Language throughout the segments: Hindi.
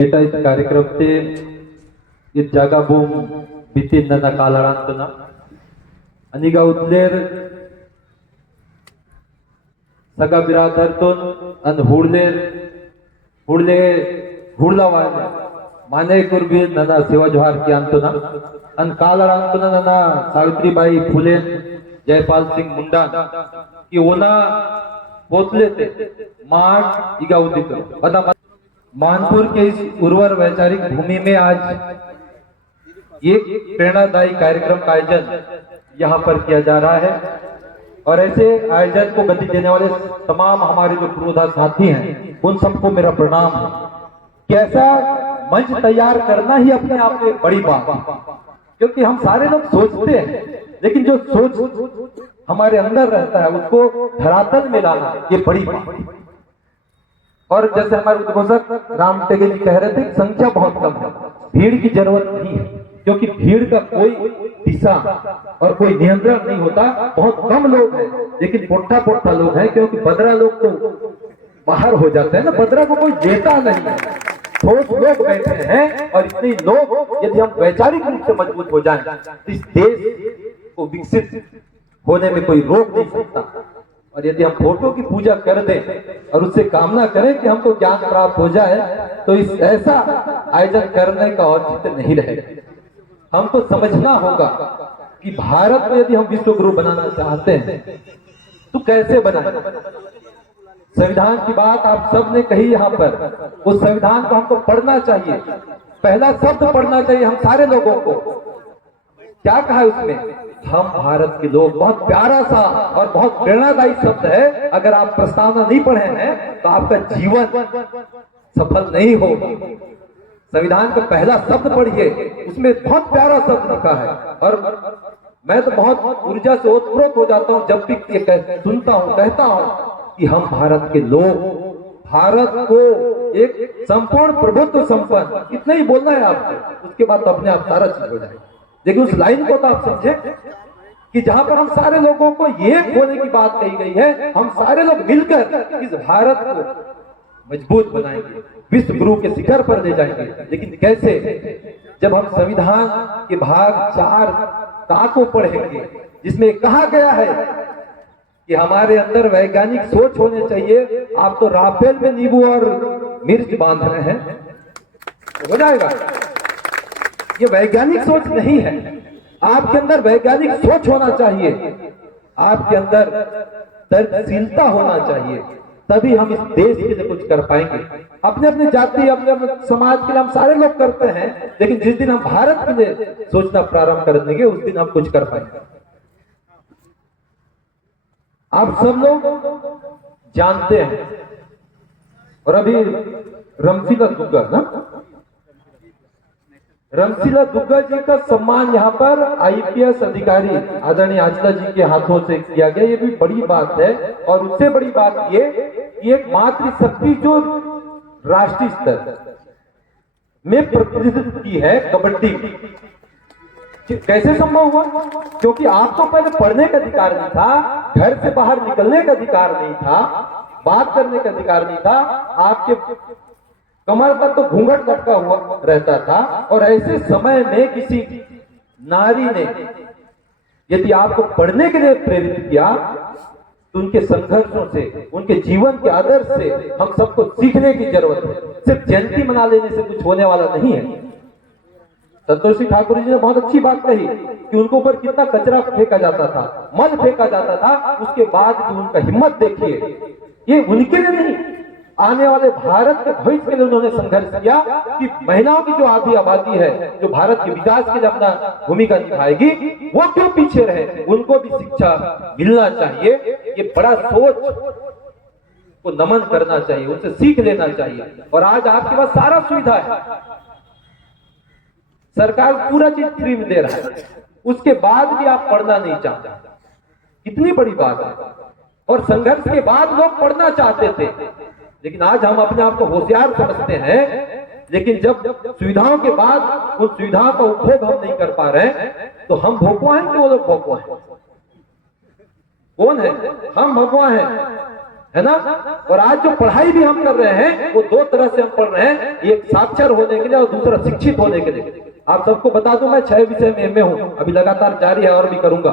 कार्यक्रम जागा बूम बितीन नना कालारांतना आणि गावतलेर सगा बिरादरतून आणि हुडले हुडला वायले माने कुर्बी नना सेवा जोहार की अंतना आणि कालारांतना नना सावित्रीबाई फुले जयपाल सिंह मुंडा की ओना पोतले थे मार्च इगा उदित अदा मानपुर के इस उर्वर वैचारिक भूमि में आज एक प्रेरणादायी कार्यक्रम का आयोजन यहाँ पर किया जा रहा है और ऐसे आयोजन को गति देने वाले तमाम हमारे जो पुरोधा साथी हैं उन सबको मेरा प्रणाम है। कैसा मंच तैयार करना ही अपने आप में बड़ी बात है, क्योंकि हम सारे लोग सोचते हैं लेकिन जो सोच हमारे अंदर रहता है उसको धरातल में लाना ये बड़ी बात है। और जैसे हमारे उद्घोषक राम टेगे जी कह रहे थे, संख्या बहुत कम है, भीड़ की जरूरत नहीं है, क्योंकि भीड़ का कोई दिशा और कोई नियंत्रण नहीं होता। बहुत कम लोग हैं लेकिन पोटा लोग हैं, क्योंकि बदरा लोग तो बाहर हो जाते हैं ना, बदरा को कोई देता नहीं है। ठोस लोग बैठे हैं और इतने लोग यदि हम वैचारिक रूप से मजबूत हो जाएं तो इस देश को विकसित होने में कोई रोक नहीं सकता। और यदि हम फोटो की पूजा कर दें और उससे कामना करें कि हमको ज्ञान प्राप्त हो जाए तो इस ऐसा आयोजन करने का औचित्य नहीं रहेगा। हमको समझना होगा कि भारत में यदि हम विश्व गुरु बनाना चाहते हैं तो कैसे बनाएं। संविधान की बात आप सब ने कही यहाँ पर, उस संविधान को हमको पढ़ना चाहिए, पहला शब्द पढ़ना चाहिए हम सारे लोगों को। क्या कहा उसमें, हम भारत के लोग। बहुत प्यारा सा और बहुत प्रेरणादायी शब्द है। अगर आप प्रस्तावना नहीं पढ़े हैं तो आपका जीवन सफल नहीं होगा। संविधान का पहला शब्द पढ़िए, उसमें बहुत प्यारा शब्द लिखा है और मैं तो बहुत ऊर्जा से ओतप्रोत हो जाता हूँ जब भी सुनता हूँ, कहता हूँ कि हम भारत के लोग, भारत को एक संपूर्ण प्रभुत्व संपन्न, इतना ही बोलना है आपको, उसके बाद तो अपने आप सारा चीज हो जाएगा। लेकिन उस लाइन को तो आप समझे कि जहां पर हम सारे लोगों को एक होने की बात कही गई है, हम सारे लोग मिलकर इस भारत को मजबूत बनाएंगे, विश्व गुरु के शिखर पर ले जाएंगे। लेकिन कैसे, जब हम संविधान के भाग 4 को पढ़ेंगे जिसमें कहा गया है कि हमारे अंदर वैज्ञानिक सोच होने चाहिए। आप तो राफेल में नींबू और मिर्च बांध रहे हैं, तो हो जाएगा। ये वैज्ञानिक सोच नहीं है, आपके अंदर वैज्ञानिक सोच होना चाहिए, आपके अंदर तर्कशीलता होना चाहिए, तभी हम इस देश के लिए कुछ कर पाएंगे। अपने अपने जाति, अपने अपने समाज के लिए हम सारे लोग करते हैं, लेकिन जिस दिन हम भारत के लिए सोचना प्रारंभ कर देंगे उस दिन हम कुछ कर पाएंगे। आप सब लोग जानते हैं, और अभी रमशीला दुग्गा ना, रमशीला दुग्गा जी का सम्मान यहाँ पर आईपीएस अधिकारी आदरणीय आचला जी के हाथों से किया गया, ये भी बड़ी बात है। और उससे बड़ी बात ये एक मातृशक्ति जो राष्ट्रीय स्तर में प्रतिनिधित्व की है कबड्डी, कैसे संभव हुआ? क्योंकि आपको पहले पढ़ने का अधिकार नहीं था, घर से बाहर निकलने का अधिकार नहीं था, बात करने का अधिकार नहीं था, आपके कमर पर तो घूंघट लटका हुआ रहता था। और ऐसे समय में किसी नारी ने यदि आपको पढ़ने के लिए प्रेरित किया तो उनके संघर्षों से, उनके जीवन के आदर्श से हम सबको सीखने की जरूरत है। सिर्फ जयंती मना लेने से कुछ होने वाला नहीं है। संतोषी ठाकुर जी ने बहुत अच्छी बात कही कि उनको ऊपर कितना कचरा फेंका जाता था, मल फेंका जाता था, उसके बाद भी उनका हिम्मत देखिए। ये उनके लिए नहीं, आने वाले भारत के भविष्य के लिए उन्होंने संघर्ष किया कि महिलाओं की जो आधी आबादी है जो भारत के विकास के लिए अपना भूमिका निभाएगी, वो क्यों पीछे रहे, उनको भी शिक्षा मिलना चाहिए। ये बड़ा सोच को नमन करना चाहिए, उनसे सीख लेना चाहिए। और आज आपके पास सारा सुविधा है, सरकार पूरा चीज फ्री में दे रहा है, उसके बाद भी आप पढ़ना नहीं चाहते, कितनी बड़ी बात है। और संघर्ष के बाद लोग पढ़ना चाहते थे, लेकिन आज हम अपने आप को होशियार समझते हैं, लेकिन जब सुविधाओं के बाद उन सुविधाओं का उपभोग हम नहीं कर पा रहे हैं तो हम भोगवा हैं कि वो लोग भोगवा हैं? कौन है? हम भोगवा हैं। है ना। और आज जो पढ़ाई भी हम कर रहे हैं वो दो तरह से हम पढ़ रहे हैं, एक साक्षर होने के लिए और दूसरा शिक्षित होने के लिए। आप सबको बता दूं मैं 6 विषय में एमए हूं, अभी लगातार जारी है और भी करूंगा।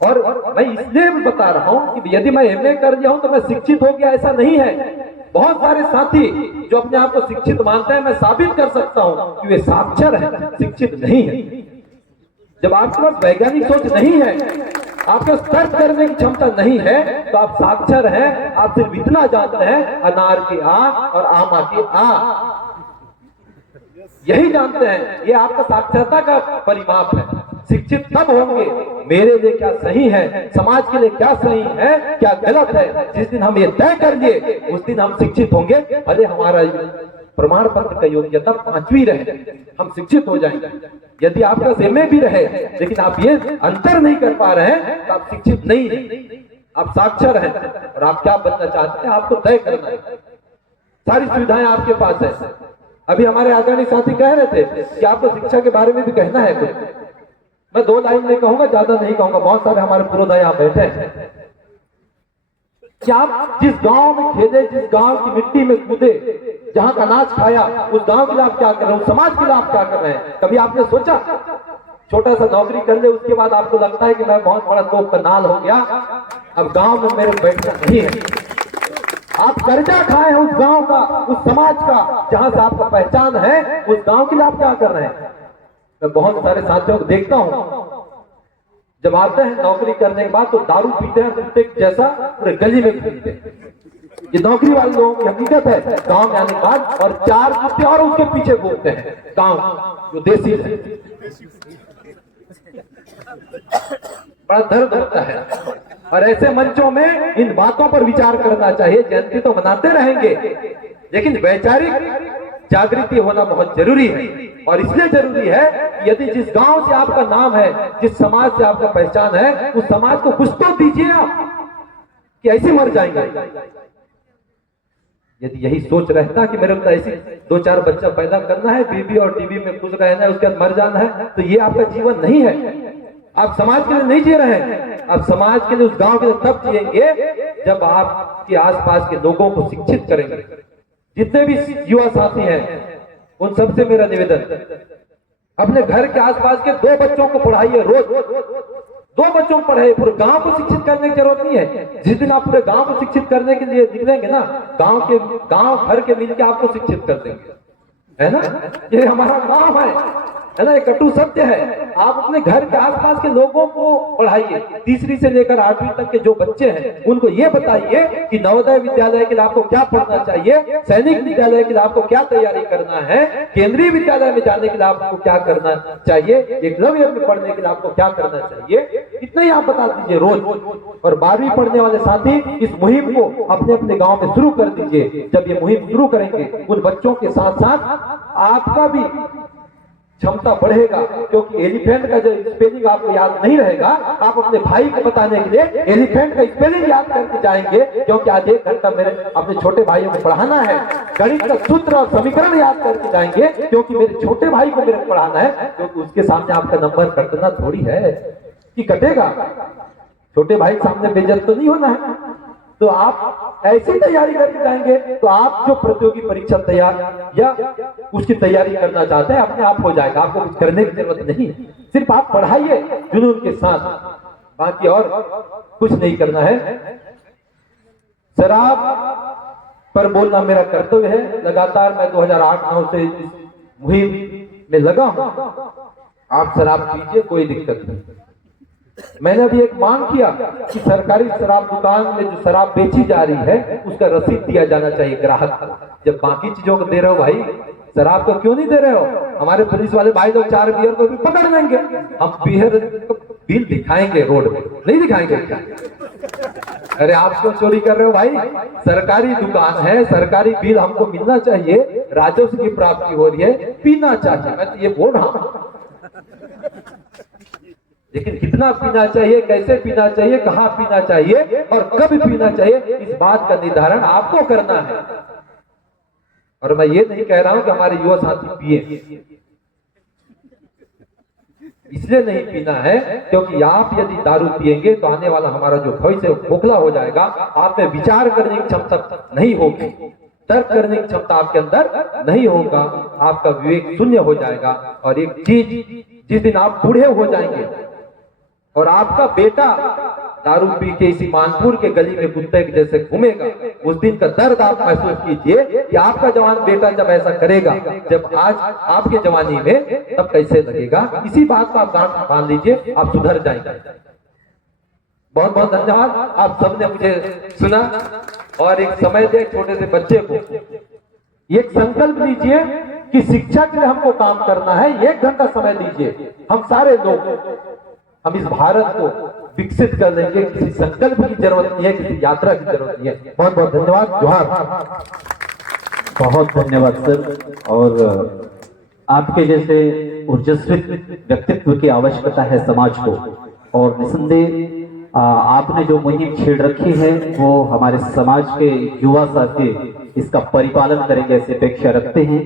और मैं इसलिए भी बता रहा हूं कि यदि मैं एमए कर लिया हूं तो मैं शिक्षित हो गया, ऐसा नहीं है। बहुत सारे साथी जो अपने आप को शिक्षित मानते हैं, मैं साबित कर सकता हूं कि वे साक्षर हैं, शिक्षित नहीं है। जब आपके पास वैज्ञानिक सोच नहीं है, आपके पास तर्क करने की क्षमता नहीं है, तो आप साक्षर हैं, आप सिर्फ इतना जानते हैं अनार की आ और आमा की आ, यही जानते हैं। ये आपका साक्षरता का परिमाप है। शिक्षित तब होंगे मेरे लिए क्या सही है, समाज के लिए क्या सही है, क्या गलत है। जिस दिन हम ये तय कर लिए उस दिन हम शिक्षित होंगे। भले हमारा प्रमाण पत्र का योग्यता 5वीं रहे, हम शिक्षित हो जाएंगे। यदि आपका एमए भी रहे लेकिन आप ये अंतर नहीं कर पा रहे हैं तो आप शिक्षित नहीं हैं, आप साक्षर हैं। और आप क्या बनना चाहते हैं आपको तय करना है। सारी सुविधाएं आपके पास है। अभी हमारे आदरणीय साथी कह रहे थे कि आपको शिक्षा के बारे में भी कहना है कुछ। मैं 2 लाइन में कहूंगा, ज्यादा नहीं कहूंगा। बहुत सारे हमारे पुरोधा यहाँ बैठे हैं। क्या आप जिस गांव में खेले, जिस गांव की मिट्टी में कूदे, जहां का अनाज खाया, उस गांव के लिए आप क्या कर रहे हो, समाज के लिए आप क्या कर रहे हैं? कभी आपने सोचा? छोटा सा नौकरी कर ले, उसके बाद आपको लगता है कि मैं बहुत बड़ा तोप का नाल हो गया, अब गांव में मेरे बैठना नहीं है। आप कर्जा खाए हैं उस गांव का, उस समाज का, जहां से आपका पहचान है, उस गांव के लिए आप क्या कर रहे हैं? मैं बहुत सारे साथियों को देखता हूं, जब आते हैं नौकरी करने के बाद तो दारू पीते हैं कुत्ते जैसा, पूरे गली में पीते हैं। ये नौकरी वाले लोगों की हकीकत है। गांव में आने के बाद और 4 कुत्ते और उसके पीछे घूमते हैं, गांव जो देसी है। बड़ा दर्द होता है। और ऐसे मंचों में इन बातों पर विचार करना चाहिए। जयंती तो मनाते रहेंगे लेकिन वैचारिक जागृति होना बहुत जरूरी है। और इसलिए जरूरी है कि यदि जिस गांव से आपका नाम है, जिस समाज से आपका पहचान है, उस समाज को कुछ तो दीजिए आप, कि ऐसे मर जाएंगे। यदि यही सोच रहता कि मेरे को ऐसी 2-4 बच्चा पैदा करना है, बीबी और टीवी में खुश रहना है, उसके बाद मर जाना है, तो ये आपका जीवन नहीं है। आप समाज के लिए नहीं जी रहे हैं, आप समाज के लिए, उस गांव के लिए तब जिएंगे जब आपके आसपास के लोगों को शिक्षित करेंगे। जितने भी युवा साथी हैं उन सबसे मेरा निवेदन, अपने घर के आसपास के 2 बच्चों को पढ़ाइए रोज। 2 बच्चों को पढ़ाइए, पूरे गांव को शिक्षित करने की जरूरत नहीं है। जिस दिन आप पूरे गांव को शिक्षित करने के लिए निकलेंगे ना, गांव भर के मिलकर आपको शिक्षित कर देंगे, है ना। ये हमारा गांव है ना, ये कटु सत्य है। आप अपने घर के आसपास के लोगों को पढ़ाइए। 3री से लेकर 8वीं तक के जो बच्चे हैं उनको ये बताइए कि नवोदय विद्यालय के लिए आपको क्या पढ़ना चाहिए, सैनिक विद्यालय के लिए आपको क्या तैयारी करना है, केंद्रीय विद्यालय में जाने के लिए आपको क्या करना चाहिए, एकलव्य में पढ़ने के लिए आपको क्या करना चाहिए, इतना ही आप बता दीजिए रोज। और 12वीं पढ़ने वाले साथी इस मुहिम को अपने अपने गाँव में शुरू कर दीजिए। जब ये मुहिम शुरू करेंगे उन बच्चों के साथ साथ आपका भी क्षमता बढ़ेगा, क्योंकि एलिफेंट का जो स्पेलिंग आपको याद नहीं रहेगा, आप अपने भाई को बताने के लिए एलिफेंट का स्पेलिंग याद करके जाएंगे। क्योंकि आज 1 घंटा मेरे अपने छोटे भाइयों को पढ़ाना है। गणित का सूत्र और समीकरण याद करके जाएंगे, क्योंकि मेरे छोटे भाई को मेरे को पढ़ाना है। क्योंकि उसके सामने आपका नंबर कटना थोड़ी है कि कटेगा। छोटे भाई के सामने बेइज्जत तो नहीं होना है। तो आप ऐसी तैयारी करके जाएंगे तो आप जो प्रतियोगी परीक्षा तैयार या उसकी तैयारी करना चाहते हैं अपने आप हो जाएगा। आपको कुछ करने की जरूरत नहीं, सिर्फ आप पढ़ाइए जुनून के साथ, बाकी और कुछ नहीं करना है। शराब पर बोलना मेरा कर्तव्य है। लगातार मैं 2008-9 से इस मुहिम में लगा हूं। आप शराब पीजिए, कोई दिक्कत नहीं। मैंने अभी एक मांग किया कि सरकारी शराब दुकान में जो शराब बेची जा रही है उसका रसीद दिया जाना चाहिए ग्राहक को। जब बाकी चीजों को दे रहे हो भाई, शराब को क्यों नहीं दे रहे हो? हमारे पुलिस वाले भाई लोग 4 बियर को भी पकड़ लेंगे, हम बियर बिल दिखाएंगे रोड में, नहीं दिखाएंगे क्या? अरे आप क्यों चोरी कर रहे हो भाई? सरकारी दुकान है, सरकारी बिल हमको मिलना चाहिए, राजस्व की प्राप्ति हो रही है, पीना चाहिए। मैं तो ये बोल रहा हूं, लेकिन कितना पीना चाहिए, कैसे पीना चाहिए, कहां पीना चाहिए और कब पीना चाहिए, इस बात का निर्धारण आपको करना है। और मैं ये नहीं कह रहा हूं कि हमारे युवा साथी पिए, इसलिए नहीं पीना है क्योंकि आप यदि दारू पिएंगे तो आने वाला हमारा जो भविष्य है वो खोखला हो जाएगा, आप में विचार करने की क्षमता नहीं होगी, तर्क करने की क्षमता आपके अंदर नहीं होगा, आपका विवेक शून्य हो जाएगा। और एक चीज, जिस दिन आप बूढ़े हो जाएंगे और आपका बेटा दारू पी के इसी मानपुर के गली में कुत्ते के जैसे घूमेगा, उस दिन का दर्द आप महसूस कीजिए कि आपका जवान बेटा जब ऐसा करेगा, जब आज आपके जवानी में, तब कैसे लगेगा। इसी बात को आप गांठ बांध लीजिए, आप सुधर जाएंगे। बहुत बहुत धन्यवाद, आप सबने मुझे सुना। और एक समय दे छोटे से बच्चे को, एक संकल्प लीजिए कि शिक्षा के लिए हमको काम करना है, 1 घंटा समय दीजिए। हम सारे लोग, हम इस भारत को विकसित कर देंगे। किसी संकल्प की जरूरत नहीं है, किसी यात्रा की जरूरत नहीं है। बहुत बहुत धन्यवाद, जोहार। बहुत धन्यवाद सर। और आपके जैसे ऊर्जस्वी व्यक्तित्व की आवश्यकता है समाज को, और निसंदेह आपने जो मुहिम छेड़ रखी है वो हमारे समाज के युवा साथी इसका परिपालन करेंगे ऐसी अपेक्षा रखते हैं।